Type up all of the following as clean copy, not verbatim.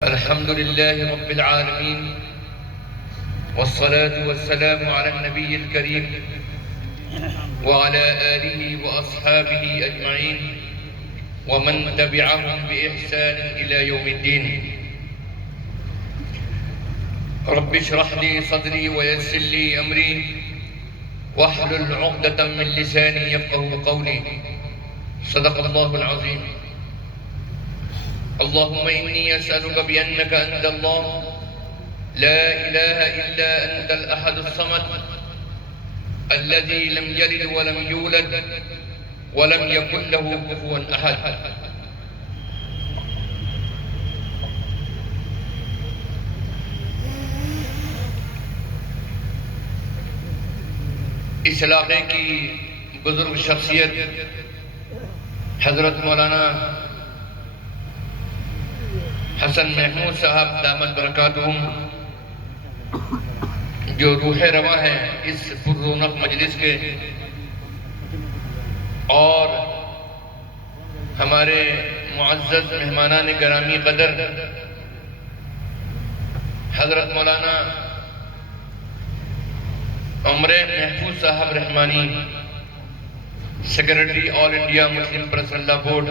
الحمد لله رب العالمين، والصلاة والسلام على النبي الكريم وعلى آله وأصحابه أجمعين ومن تبعهم بإحسان إلى يوم الدين. رب اشرح لي صدري ويسر لي أمري واحلل عقدة من لساني يفقه قولي. صدق الله العظيم. اللهم إني أسألك بأنك أنت الله لا إله إلا أنت الأحد الصمد الذي لم يلد ولم يولد ولم يكن له كفوا أحد. اس علاقے کی بزرگ شخصیت حضرت مولانا حسن محمود صاحب دامت برکاتہم، جو روح رواں ہیں اس پر رونق مجلس کے، اور ہمارے معزز مہمانان گرامی قدر حضرت مولانا عمر محفوظ صاحب رحمانی، سیکریٹری آل انڈیا مسلم پریس اللہ بورڈ،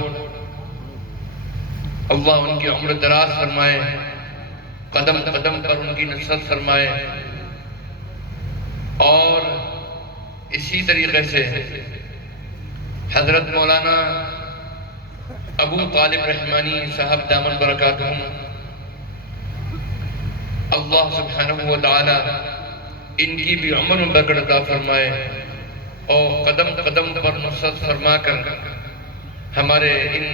اللہ ان کی عمر دراز فرمائے، قدم قدم پر ان کی نصرت فرمائے، اور اسی طریقے سے حضرت مولانا ابو طالب رحمانی صاحب دامت برکاتہم، اللہ سبحانہ وتعالی ان کی بھی عمر میں برکت عطا فرمائے، اور قدم قدم پر نصرت فرما کر ہمارے ان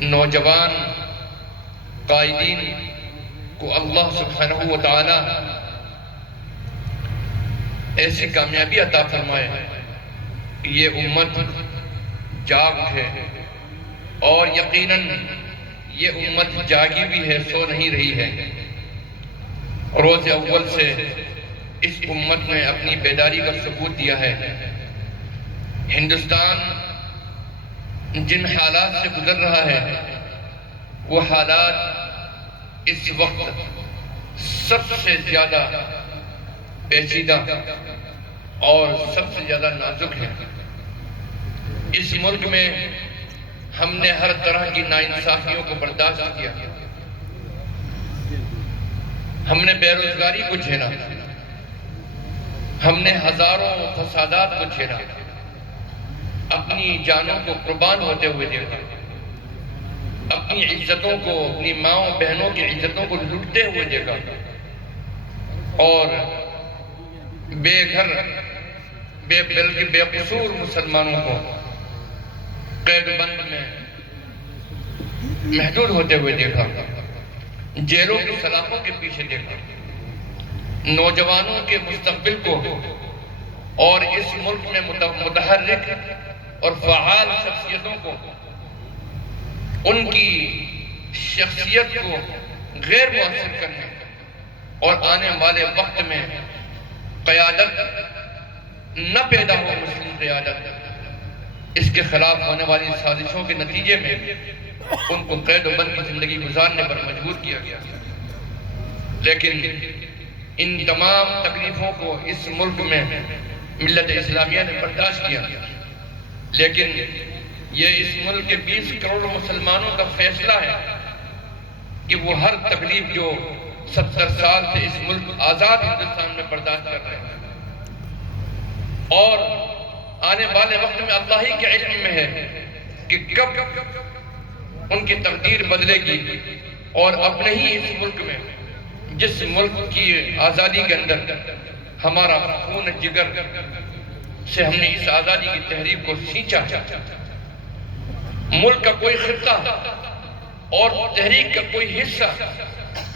نوجوان قائدین کو اللہ سبحانہ وتعالی ایسی کامیابی عطا فرمائے کہ یہ امت جاگ ہے، اور یقیناً یہ امت جاگی بھی ہے، سو نہیں رہی ہے۔ روز اول سے اس امت نے اپنی بیداری کا ثبوت دیا ہے۔ ہندوستان جن حالات سے گزر رہا ہے، وہ حالات اس وقت سب سے زیادہ پیچیدہ اور سب سے زیادہ نازک ہیں۔ اس ملک میں ہم نے ہر طرح کی ناانصافیوں کو برداشت کیا، ہم نے بے روزگاری کو جھیلا، ہم نے ہزاروں فسادات کو جھیلا، اپنی جانوں کو قربان ہوتے ہوئے دیکھا، اپنی عزتوں کو، اپنی ماؤں بہنوں کی عزتوں کو لٹتے ہوئے دیکھا، اور بے گھر بلکہ بے قصور مسلمانوں کو قید بند میں محدود ہوتے ہوئے دیکھا، جیلوں کی سلاخوں کے پیچھے دیکھا، نوجوانوں کے مستقبل کو اور اس ملک میں متحرک اور فعال شخصیتوں کو، ان کی شخصیت کو غیر مؤثر کرنے اور آنے والے وقت میں قیادت نہ پیدا ہو، مسلم قیادت، اس کے خلاف ہونے والی سازشوں کے نتیجے میں ان کو قید و بند کی زندگی گزارنے پر مجبور کیا گیا۔ لیکن ان تمام تکلیفوں کو اس ملک میں ملت اسلامیہ نے برداشت کیا، لیکن یہ اس ملک کے 20 کروڑ مسلمانوں کا فیصلہ ہے کہ وہ ہر تکلیف جو 70 سال سے اس ملک آزاد ہندوستان میں برداشت کر رہے ہیں، اور آنے والے وقت میں اللہ ہی کے علم میں ہے کہ کب ان کی تقدیر بدلے گی، اور اپنے ہی اس ملک میں، جس ملک کی آزادی کے اندر ہمارا خون جگر سے ہم نے اس آزادی کی تحریک کو سینچا، ملک کا کوئی خطہ اور تحریک کا کوئی حصہ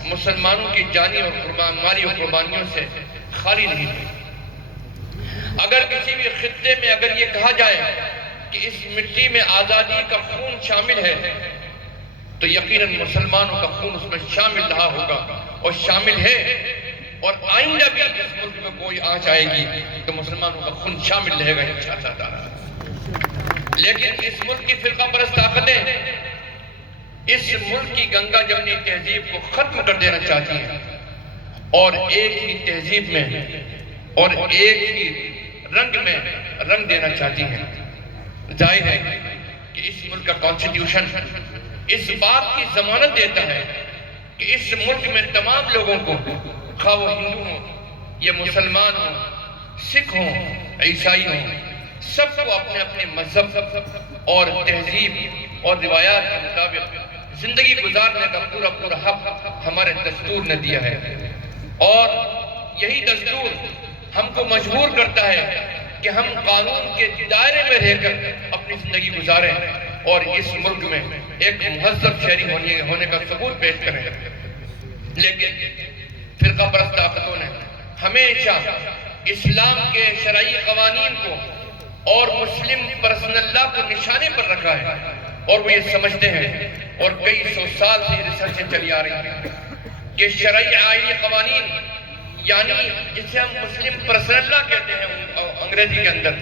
مسلمانوں کی جانی اور مالی اور قربانیوں سے خالی نہیں تھی۔ اگر کسی بھی خطے میں اگر یہ کہا جائے کہ اس مٹی میں آزادی کا خون شامل ہے، تو یقیناً مسلمانوں کا خون اس میں شامل رہا ہوگا، اور شامل ہے، اور آئندہ بھی اس ملک میں کوئی آنچ آئے گی تو مسلمانوں کا خون شامل رہے گا انشاءاللہ تعالی۔ لیکن اس ملک کی فرقہ پرست طاقتیں اس ملک کی گنگا جمنی تہذیب کو ختم کر دینا چاہتی ہیں اور ایک ہی تہذیب میں اور ایک ہی رنگ میں رنگ دینا چاہتی ہیں۔ ظاہر ہے کہ اس ملک کا کانسٹیٹیوشن اس بات کی ضمانت دیتا ہے کہ اس ملک میں تمام لوگوں کو، خواہ وہ ہندو ہوں یا مسلمان ہوں، سکھ ہوں، عیسائی ہوں، سب کو اپنے اپنے مذہب اور تہذیب اور روایات کے مطابق زندگی گزارنے کا پورا حق ہمارے دستور نے دیا ہے، اور یہی دستور ہم کو مجبور کرتا ہے کہ ہم قانون کے دائرے میں رہ کر اپنی زندگی گزاریں اور اس ملک میں ایک مہذب شہری ہونے کا ثبوت پیش کریں۔ لیکن فرقہ پرست طاقتوں نے ہمیشہ اسلام کے شرعی قوانین کو اور مسلم پرسنل لا کو نشانے پر رکھا ہے، اور وہ یہ سمجھتے ہیں، اور کئی سو سال سے ریسرچیں چلی آ رہی ہیں کہ شرعی آئینی قوانین، یعنی جسے ہم مسلم پرسنل لا کہتے ہیں انگریزی کے اندر،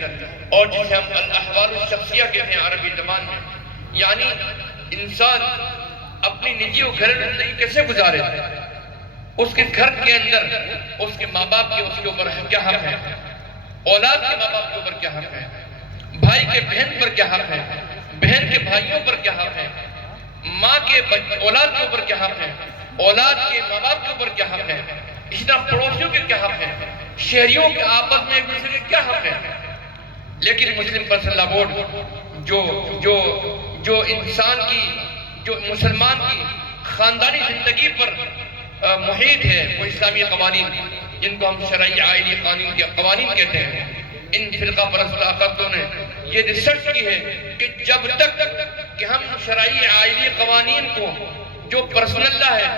اور جسے ہم الاحوال الشخصیہ کہتے ہیں عربی زبان میں، یعنی انسان اپنی نجی و گھریلو زندگی کیسے گزارے، اس کے گھر کے اندر اس کے ماں باپ کے اس کے اوپر کیا حق ہے، اولاد کے ماں باپ کے اوپر کیا حق ہے، بھائی کے بہن پر کیا حق ہے، بہن کے بھائیوں پر کیا حق ہے، ماں کے اولاد کے اوپر کیا حق ہے، اولاد کے ماں باپ کے اوپر کیا حق ہے، اسی طرح پڑوسیوں کے کیا حق ہے، شہریوں کے آپس میں ایک دوسرے کے کیا حق ہے۔ لیکن مسلم پرسنل لا بورڈ جو انسان کی، جو مسلمان کی خاندانی زندگی پر محیط ہے، وہ اسلامی قوانین جن کو ہم شرعی آئینی قوانین کہتے ہیں، ان فرقہ پرست طاقتوں نے یہ ریسرچ کی ہے کہ جب تک کہ ہم شرعی آئینی قوانین کو جو پرسنل لا ہے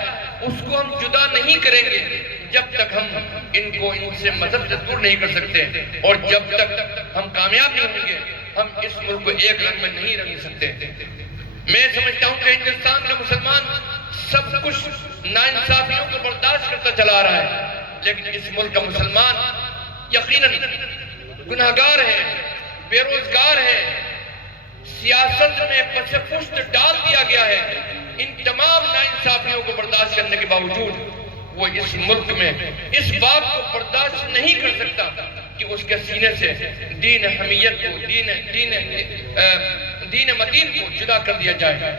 اس کو ہم جدا نہیں کریں گے، جب تک ہم ان سے مذہب سے دور نہیں کر سکتے، اور جب تک ہم کامیاب نہیں ہوں گے ہم اس ملک کو ایک رنگ میں نہیں رنگ سکتے۔ میں سمجھتا ہوں کہ ہندوستان کا مسلمان سب کچھ ناانصافیوں کو برداشت کرتا چلا رہا ہے، لیکن اس ملک کا مسلمان یقیناً گناہگار ہے، بے روزگار ہے، سیاست میں پس پشت ڈال دیا گیا ہے۔ ان تمام ناانصافیوں کو برداشت کرنے کے باوجود وہ اس ملک میں اس بات کو برداشت نہیں کر سکتا کہ اس کے سینے سے دین حمیت کو، دین متین کو جدا کر دیا جائے۔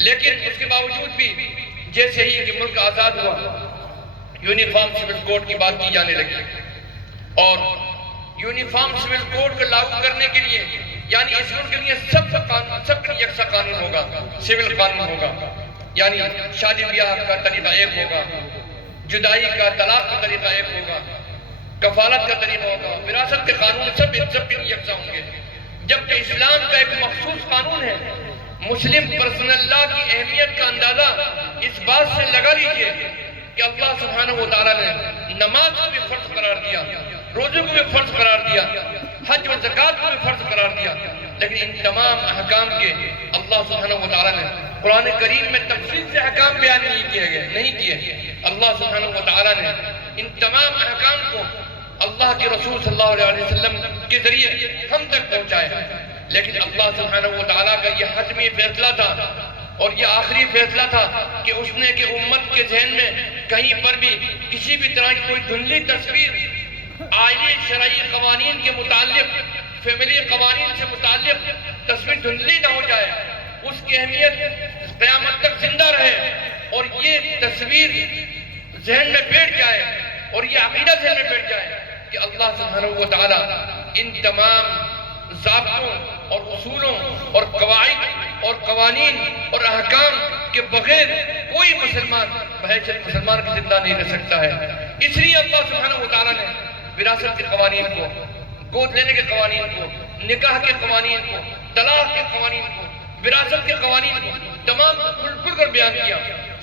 لیکن اس کے باوجود بھی جیسے ہی کہ ملک آزاد ہوا، یونیفارم سول کوڈ کی بات کی جانے لگی، اور یونیفارم سول کوڈ کو لاگو کرنے کے لیے، یعنی اس ملک کے لیے سب کے لیے یکساں قانون ہوگا، سول قانون ہوگا، یعنی شادی بیاہ کا طریقہ ایک ہوگا، جدائی کا، طلاق کا طریقہ ایک ہوگا، کفالت کا طریقہ ہوگا، وراثت کے قانون سب کے لیے یکساں ہوں گے، جبکہ اسلام کا ایک مخصوص قانون ہے۔ مسلم پرسنل لا کی اہمیت کا اندازہ اس بات سے لگا لیجئے کہ اللہ سبحانہ وتعالیٰ نے نماز کو بھی فرض قرار دیا، روزے کو بھی فرض قرار دیا، حج و زکوٰۃ کو بھی فرض قرار دیا، لیکن ان تمام احکام کے اللہ سبحانہ وتعالیٰ نے قرآن کریم میں تفصیل سے احکام بیان نہیں کیے۔ اللہ سبحانہ وتعالیٰ نے ان تمام احکام کو اللہ کے رسول صلی اللہ علیہ وسلم کے ذریعے ہم تک پہنچائے، لیکن اللہ سبحانہ وتعالیٰ کا یہ حتمی فیصلہ تھا اور یہ آخری فیصلہ تھا کہ اس نے کہ امت کے ذہن میں کہیں پر بھی کسی بھی طرح کی کوئی دھندلی تصویر آئینی شرعی قوانین کے متعلق، فیملی قوانین سے متعلق تصویر دھندلی نہ ہو جائے، اس کی اہمیت قیامت تک زندہ رہے، اور یہ تصویر ذہن میں بیٹھ جائے اور یہ عقیدہ ذہن میں بیٹھ جائے کہ اللہ سبحانہ وتعالیٰ ان تمام ضابطوں اور اصولوں اور قواعد اور قوانین اور احکام کے بغیر کوئی مسلمان بحیثیت مسلمان کی زندہ نہیں رہ سکتا ہے۔ اس لیے اللہ سبحانہ وتعالیٰ نے وراثت کے قوانین کو، گود لینے کے قوانین کو، نکاح کے قوانین کو، طلاق کے قوانین کو، وراثت کے قوانین کو تمام کھل کر بیان کیا۔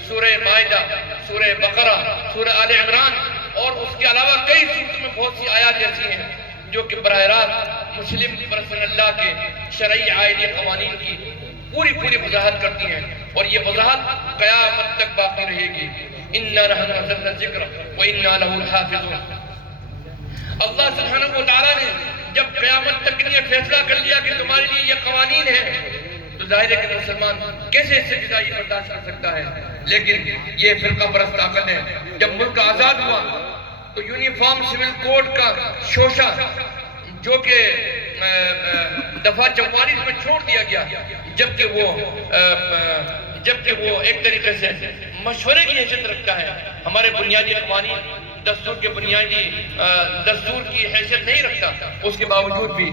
سورہ مائدہ، سورہ بقرہ، سورہ آل عمران اور اس کے علاوہ کئی سورتوں میں بہت سی آیات ایسی ہیں جو کہ براہ راست مسلم پرسنل لا کے شرعی آئینی قوانین کی پوری وضاحت کرتی ہیں، اور یہ وضاحت قیامت تک باقی رہے گی۔ اِنَّا نَحْنُ نَزَّلْنَا الذِّكْرَ وَإِنَّا لَهُ الْحَافِظُونَ۔ اللہ سبحانہ وتعالیٰ نے جب قیامت تک یہ فیصلہ کر لیا کہ تمہارے لیے یہ قوانین ہیں، تو ظاہر ہے کہ مسلمان کیسے اس سے جدائی برداشت کر سکتا ہے؟ لیکن یہ فرقہ پرست طاقت ہے، جب ملک آزاد ہوا تو یونیفارم سول کوڈ کا شوشہ جو کہ دفعہ 44 میں چھوڑ دیا گیا، جبکہ وہ ایک طریقے سے مشورے کی حیثیت رکھتا ہے، ہمارے بنیادی قوانین دستور کی حیثیت نہیں رکھتا، اس کے باوجود بھی